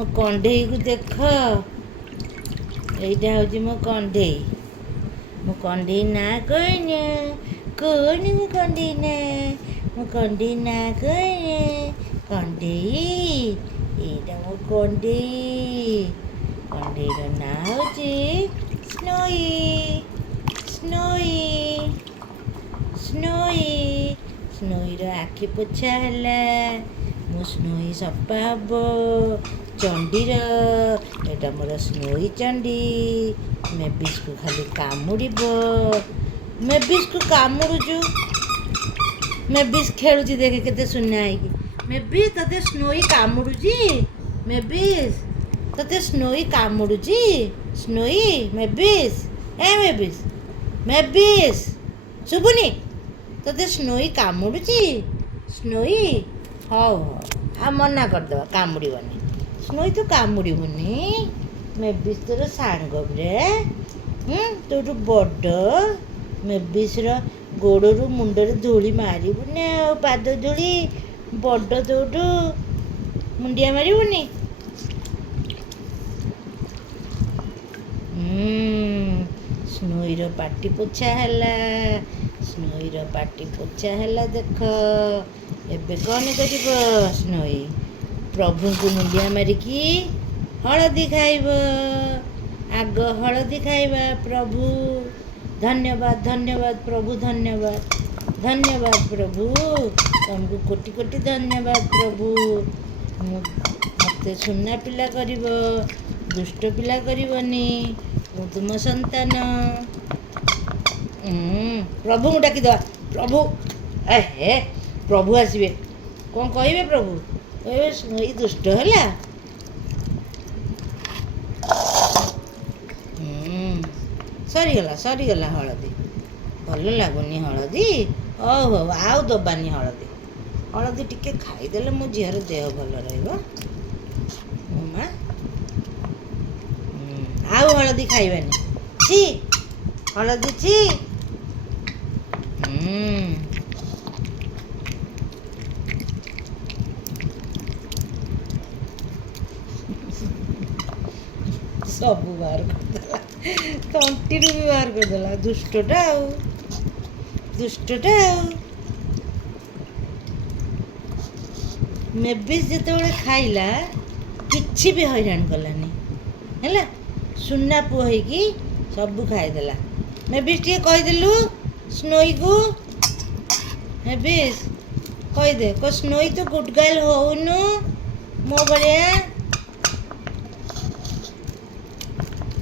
ମୋ କଣ୍ଢେଇକୁ ଦେଖ, ଏଇଟା ହେଉଛି ମୋ କଣ୍ଢେଇ। ମୋ କଣ୍ଢେଇ ନାଁ କଣ? କଣ ମୋ କଣ୍ଢେଇ ନାଁ? ମୋ କଣ୍ଢେଇ ନାଁ କଣ? କଣ୍ଢେଇ, ଏଇଟା ମୋ କଣ୍ଢେଇ। କଣ୍ଢେଇର ନାଁ ହେଉଛି ସ୍ନୋଇ। Snowy, snowy. ସ୍ନୋଇର ଆଖି ପୋଛା ହେଲା। ମୋ ସ୍ନୋଇ ସଫା ହବ। ଚଣ୍ଡୀର, ଏଇଟା ମୋର ସ୍ନୋଇ ଚଣ୍ଡୀ। ମେବିସ୍କୁ ଖାଲି କାମୁଡ଼ିବ। ମେବିସ୍କୁ କାମୁଡ଼ୁଛୁ। ମେବିସ୍ ଖେଳୁଛି, ଦେଖେ କେତେ ସୁନା ହେଇକି। ମେବିସ୍, ତତେ ସ୍ନୋଇ କାମୁଡ଼ୁଛି? ମେବିସ୍, ତତେ ସ୍ନୋଇ କାମୁଡ଼ୁଛି? ସ୍ନୋଇ, ମେବିସ୍, ମେବିସ୍, ମେବିସ୍, ଶୁଭୁନି? ତତେ ସ୍ନୋଇ କାମୁଡ଼ୁଛି? ସ୍ନୋଇ, ହଉ ହଉ, ଆଉ ମନା କରିଦେବା, କାମୁଡ଼ିବନି। ସ୍ନୋଇ ତୁ କାମୁଡ଼ିବୁନି। ମେବିସ୍ ତୋର ସାଙ୍ଗ ରେ। ତୋଠୁ ବଡ଼। ମେବିସ୍ର ଗୋଡ଼ରୁ ମୁଣ୍ଡରେ ଧୂଳି ମାରିବୁନି ଆଉ, ପାଦ ଧୂଳି। ବଡ଼ ତୋଠୁ, ମୁଣ୍ଡିଆ ମାରିବୁନି। ସ୍ନୋଇର ପାଟି ପୋଛା ହେଲା। ସ୍ନୋଇର ପାଟି ପୋଛା ହେଲା, ଦେଖ। ଏବେ କ'ଣ କରିବ ସ୍ନୋଇ? ପ୍ରଭୁଙ୍କୁ ମୁଣ୍ଡିଆ ମାରିକି ହଳଦୀ ଖାଇବ। ଆଗ ହଳଦୀ ଖାଇବା। ପ୍ରଭୁ ଧନ୍ୟବାଦ, ଧନ୍ୟବାଦ ପ୍ରଭୁ, ଧନ୍ୟବାଦ, ଧନ୍ୟବାଦ ପ୍ରଭୁ। ତମକୁ କୋଟି କୋଟି ଧନ୍ୟବାଦ ପ୍ରଭୁ। ମୋତେ ସୁନା ପିଲା କରିବ, ଦୁଷ୍ଟ ପିଲା କରିବନି। ମୁଁ ତୁମ ସନ୍ତାନ। ପ୍ରଭୁଙ୍କୁ ଡାକିଦେବା। ପ୍ରଭୁ, ହେ, ପ୍ରଭୁ ଆସିବେ। କ'ଣ କହିବେ ପ୍ରଭୁ? କହିବେ ସ୍ନୋଇ ଦୁଷ୍ଟ ହେଲା। ସରିଗଲା, ସରିଗଲା ହଳଦୀ। ଭଲ ଲାଗୁନି ହଳଦୀ? ହଉ ହଉ, ଆଉ ଦେବାନି ହଳଦୀ। ହଳଦୀ ଟିକେ ଖାଇଦେଲେ ମୋ ଝିଅର ଦେହ ଭଲ ରହିବ। ମୋ ମା, ଆଉ ହଳଦୀ ଖାଇବାନି। ଛି, ହଳଦୀ ଛି। ସବୁ ବାହାର କରିଦେଲା, ତଣ୍ଟିରୁ ବି ବାହାର କରିଦେଲା। ଦୁଷ୍ଟଟା ଆଉ, ଦୁଷ୍ଟଟା ଆଉ। ମେବିସ୍ ଯେତେବେଳେ ଖାଇଲା, କିଛି ବି ହଇରାଣ କଲାନି ହେଲା। ସୁନା ପୁଅ ହେଇକି ସବୁ ଖାଇଦେଲା। ମେବିସ୍ ଟିକେ କହିଦେଲୁ ସ୍ନୋଇକୁ। ମେବିସ୍ କହିଦେ, ସ୍ନୋଇ ତୁ ଗୁଡ୍ ଗାର୍ଲ ହଉନୁ ମୋ ଭଳିଆ।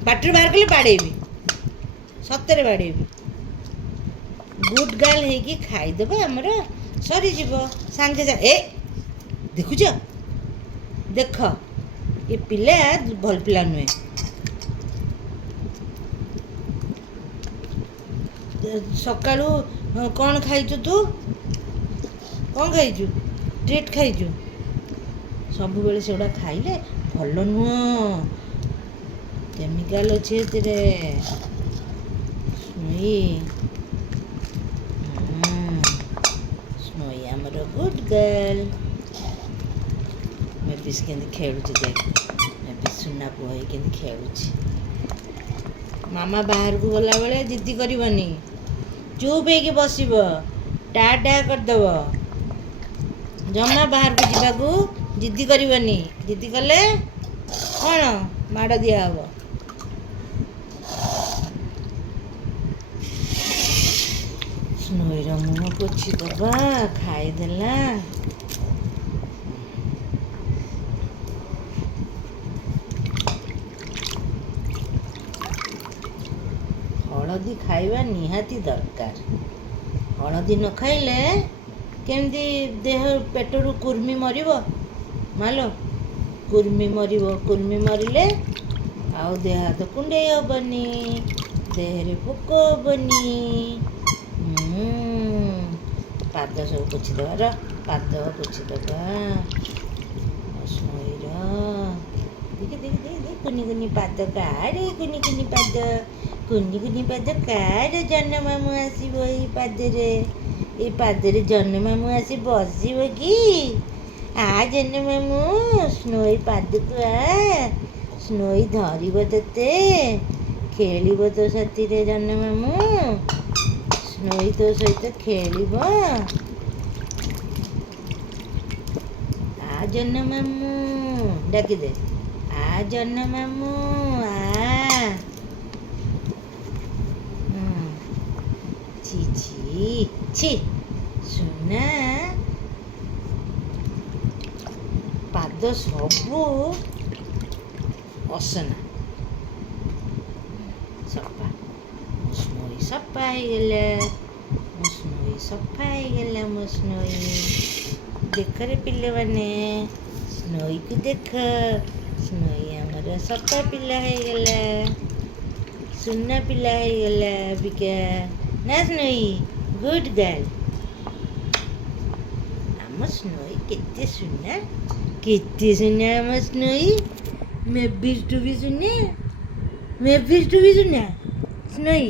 ପାଟିରୁ ବାହାର କଲେ ବାଡ଼େଇବି, ସତରେ ବାଡ଼େଇବି। ଗୁଡ୍ ଗାର୍ଲ ହେଇକି ଖାଇଦେବ, ଆମର ସରିଯିବ ସାଙ୍ଗେ ସାଙ୍ଗେ। ଦେଖୁଛ, ଦେଖ, ଏ ପିଲା ଭଲ ପିଲା ନୁହେଁ। ସକାଳୁ କ'ଣ ଖାଇଛୁ ତୁ? କ'ଣ ଖାଇଛୁ? ଟ୍ରିଟ୍ ଖାଇଛୁ? ସବୁବେଳେ ସେଗୁଡ଼ା ଖାଇଲେ ଭଲ ନୁହଁ। କେମିକାଲ ଅଛି ଏଥିରେ। ସ୍ନୋଇ, ସ୍ନୋଇ ଆମର ଗୁଡ୍ ଗାର୍ଲ। ମେବିସ୍ କେମିତି ଖେଳୁଛି ଦେଖ। ମେବିସ୍ ସୁନା ପୁଅ ହେଇ କେମିତି ଖେଳୁଛି। ମାମା ବାହାରକୁ ଗଲାବେଳେ ଜିଦ୍ଦି କରିବନି। ଚୁପ୍ ହେଇକି ବସିବ। ଟା ଟା କରିଦେବ। ଜମା ବାହାରକୁ ଯିବାକୁ ଜିଦ୍ଦି କରିବନି। ଜିଦ୍ଦି କଲେ କ'ଣ ମାଡ଼ ଦିଆହେବ। ସ୍ନୋଇର ମୁହଁ ପୋଛିଦେବା, ଖାଇଦେଲା। ହଳଦୀ ଖାଇବା ନିହାତି ଦରକାର। ହଳଦୀ ନ ଖାଇଲେ କେମିତି ଦେହ, ପେଟରୁ କୁର୍ମି ମରିବ। ମାଲୋ, କୁର୍ମି ମରିବ। କୁର୍ମି ମରିଲେ ଆଉ ଦେହ ହାତ କୁଣ୍ଡେଇ ହେବନି, ଦେହରେ ପୋକ ହେବନି। ପାଦ ସବୁ ପୋଛିଦେବାର, ପାଦ ପୋଛିଦେବା ସ୍ନୋଇର। ଦେଖି ଦେଖି ଦେଖି, କୁନି କୁନି ପାଦ କାଢ଼େ, କୁନି କୁନି ପାଦ, କୁନି କୁନି ପାଦ କାଢ଼େ। ଜହ୍ନମାମୁଁ ଆସିବ ଏଇ ପାଦରେ। ଏଇ ପାଦରେ ଜହ୍ନମାମୁଁ ଆସି ବସିବ କି? ଜେନେ ମାମୁଁ ସ୍ନୋଇ ପାଦକୁ ସ୍ନୋଇ ଧରିବ ତତେ ଖେଳିବ ତୋ ସାଥିରେ ଜହ୍ନ ମାମୁଁ ସ୍ନୋଇ ତୋ ସହିତ ଖେଳିବ ଜହ୍ନ ମାମୁଁ ଡାକିଦେ ଜହ୍ନ ମାମୁଁ ଛି ଛି ଛି ସୁନା ପାଦ ସବୁ ଅସନା ସଫା ମୋ ସ୍ନୋଇ ସଫା ହେଇଗଲା ମୋ ସ୍ନୋଇ ସଫା ହେଇଗଲା ମୋ ସ୍ନୋଇ ଦେଖରେ ପିଲାମାନେ ସ୍ନୋଇକୁ ଦେଖ ସ୍ନୋଇ ଆମର ସଫା ପିଲା ହେଇଗଲା ସୁନା ପିଲା ହେଇଗଲା ଅବିକା ନା ସ୍ନୋଇ ଗୁଡ୍ ଗାର୍ଲ ଆମ ସ୍ନୋଇ କେତେ ସୁନା ଆମ ସ୍ନୋଇ ମେଭିଷ୍ଟୁ ବି ସୁନା ସ୍ନୋଇ